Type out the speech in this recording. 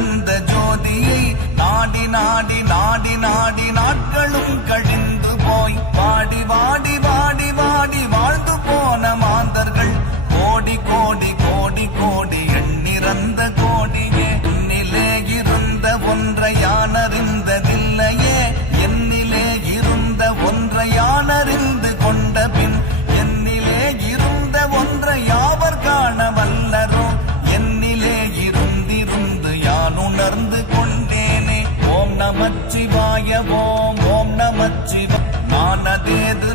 துறந்த ஜோதியை நாடி நாடி நாடி நாடி நாட்களும் கழிந்து போய் வாடி வாடி வாடி வாடி வாழ்ந்து போன மாந்தர்கள் கோடி கோடி கோடி கோடி எண்ணிறந்த கோடியே என்னிலே இருந்த ஒன்றை யானறிந்ததில்லையே என்னிலே இருந்த ஒன்றை யானறிந்து கொண்ட பின் என்னிலே இருந்த ஒன்றை யாவர் காண வல்லரோ என்னிலே இருந்திருந்து யான் உணர்ந்து கொண்டேனே ஓம் நமச்சிவாய ஓம் ஓம் நமச்சிவாய நானதேது